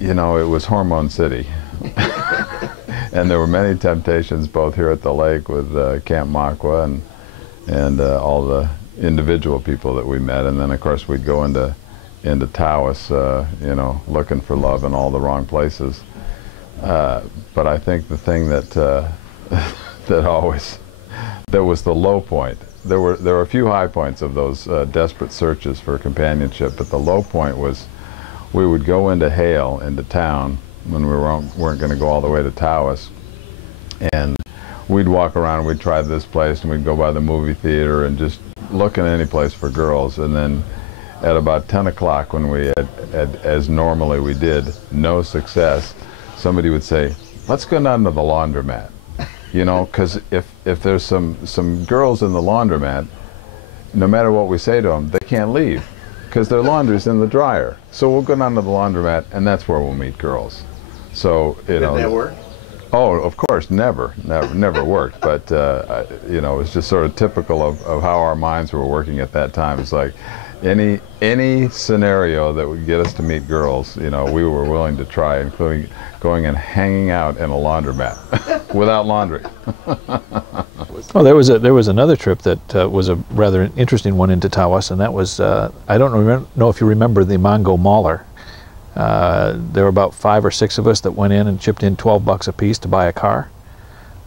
You know, it was Hormone City. And there were many temptations both here at the lake with Camp Makwa and all the individual people that we met. And then, of course, we'd go into Taos, you know, looking for love in all the wrong places. But I think the thing that that was the low point. There were a few high points of those desperate searches for companionship, but the low point was we would go into Hale, into town, when we weren't going to go all the way to Taos, and we'd walk around, we'd try this place, and we'd go by the movie theater and just look in any place for girls. And then at about 10 o'clock, when we had, as normally we did, no success, somebody would say, let's go down to the laundromat. You know, because if there's some girls in the laundromat, no matter what we say to them, they can't leave because their laundry's in the dryer. So we'll go down to the laundromat, and that's where we'll meet girls. So, you know. Did that work? Oh, of course, never worked. But, you know, it was just sort of typical of how our minds were working at that time. It's like any scenario that would get us to meet girls, you know, we were willing to try, including going and hanging out in a laundromat without laundry. Well, there was another trip that was a rather interesting one into Taos, and that was I don't know if you remember the Mahn Go Mauler. There were about 5 or 6 of us that went in and chipped in $12 a piece to buy a car.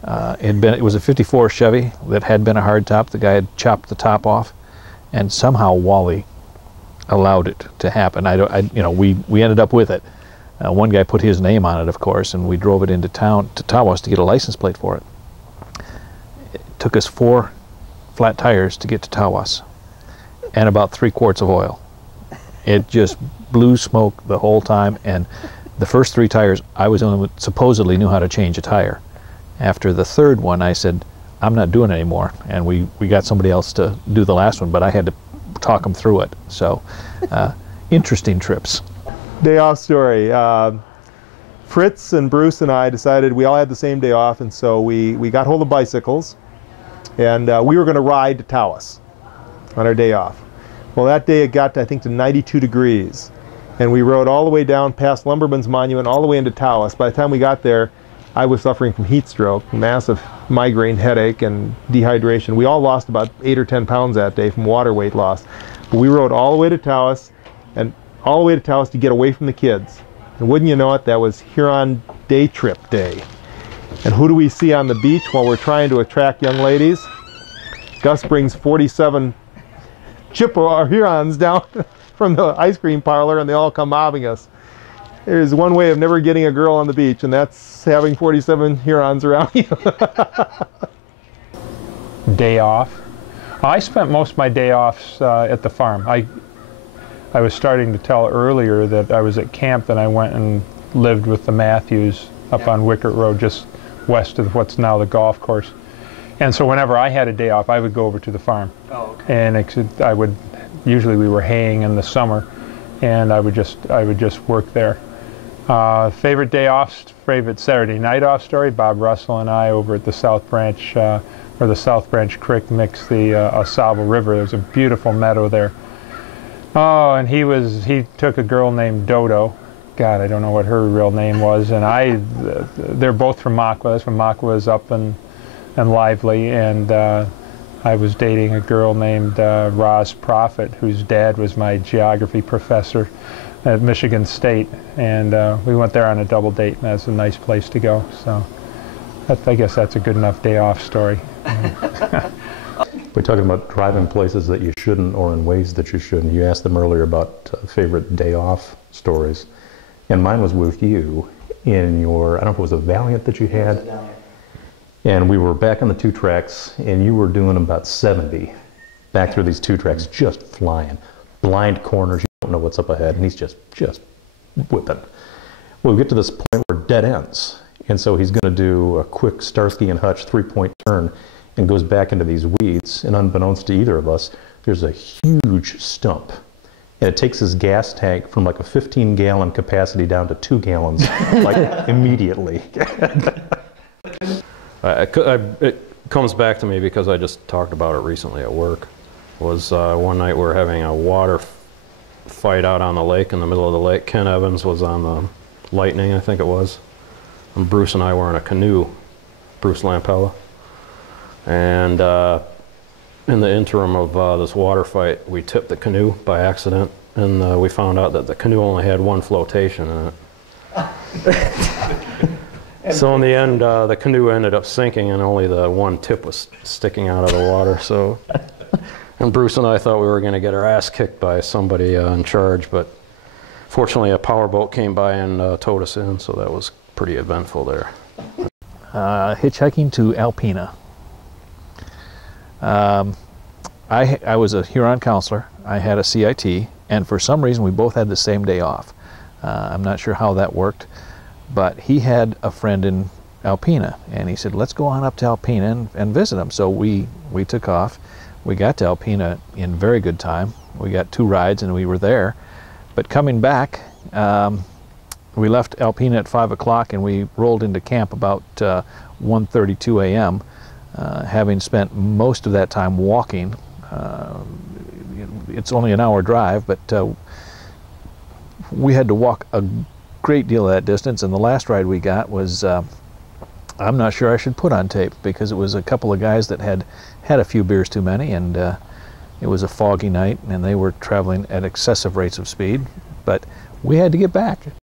It was a '54 Chevy that had been a hardtop. The guy had chopped the top off, and somehow Wally allowed it to happen. You know, we ended up with it. One guy put his name on it, of course, and we drove it into town to Taos to get a license plate for it. It took us 4 flat tires to get to Taos, and about 3 quarts of oil. It just blew smoke the whole time, and the first 3 tires, I was the only one that supposedly knew how to change a tire. After the 3rd one, I said, I'm not doing it anymore, and we got somebody else to do the last one, but I had to talk them through it. So, interesting trips. Day off story. Fritz and Bruce and I decided we all had the same day off, and so we got hold of bicycles, and we were going to ride to Taos on our day off. Well, that day it got, I think, to 92 degrees, and we rode all the way down past Lumberman's Monument, all the way into Taos. By the time we got there, I was suffering from heat stroke, massive migraine headache, and dehydration. We all lost about 8 or 10 pounds that day from water weight loss. But we rode all the way to Taos, and all the way to Taos to get away from the kids. And wouldn't you know it, that was Huron day trip day. And who do we see on the beach while we're trying to attract young ladies? Gus brings 47 Chippewa Hurons down from the ice cream parlor, and they all come mobbing us. There's one way of never getting a girl on the beach, and that's having 47 Hurons around you. Day off. I spent most of my day offs at the farm. I was starting to tell earlier that I was at camp, and I went and lived with the Matthews up on Wickert Road, just west of what's now the golf course. And so whenever I had a day off, I would go over to the farm. Oh, okay. And usually we were haying in the summer, and I would just work there. Favorite day off, favorite Saturday night off story, Bob Russell and I over at the South Branch, where the South Branch Creek mixed the Osable River. There's a beautiful meadow there. Oh, and he took a girl named Dodo. God, I don't know what her real name was. And they're both from Makwa. That's when Makwa was up and lively. And I was dating a girl named Roz Prophet, whose dad was my geography professor at Michigan State. And we went there on a double date, and that's a nice place to go. So I guess that's a good enough day off story. We're talking about driving places that you shouldn't or in ways that you shouldn't. You asked them earlier about favorite day off stories. And mine was with you in your, I don't know if it was a Valiant that you had. And we were back on the 2 tracks, and you were doing about 70 back through these 2 tracks, just flying. Blind corners, you don't know what's up ahead, and he's just whipping. Well, we get to this point where it dead ends. And so he's going to do a quick Starsky and Hutch 3-point turn and goes back into these weeds, and unbeknownst to either of us, there's a huge stump. And it takes his gas tank from like a 15-gallon capacity down to 2 gallons, like immediately. It comes back to me because I just talked about it recently at work. was one night we were having a water fight out on the lake, in the middle of the lake. Ken Evans was on the Lightning, I think it was. And Bruce and I were in a canoe, Bruce Lampella. And in the interim of this water fight, we tipped the canoe by accident, and we found out that the canoe only had one flotation in it. So in the end, the canoe ended up sinking, and only the one tip was sticking out of the water. So, and Bruce and I thought we were going to get our ass kicked by somebody in charge, but fortunately a powerboat came by and towed us in, so that was pretty eventful there. Hitchhiking to Alpena. I was a Huron counselor. I had a CIT, and for some reason we both had the same day off. I'm not sure how that worked, but he had a friend in Alpena, and he said, let's go on up to Alpena and visit him. So we took off. We got to Alpena in very good time. We got 2 rides and we were there. But coming back, we left Alpena at 5 o'clock and we rolled into camp about 1:32 a.m., having spent most of that time walking. It's only an hour drive, but we had to walk a great deal of that distance, and the last ride we got was, I'm not sure I should put on tape, because it was a couple of guys that had a few beers too many, and it was a foggy night and they were traveling at excessive rates of speed, but we had to get back.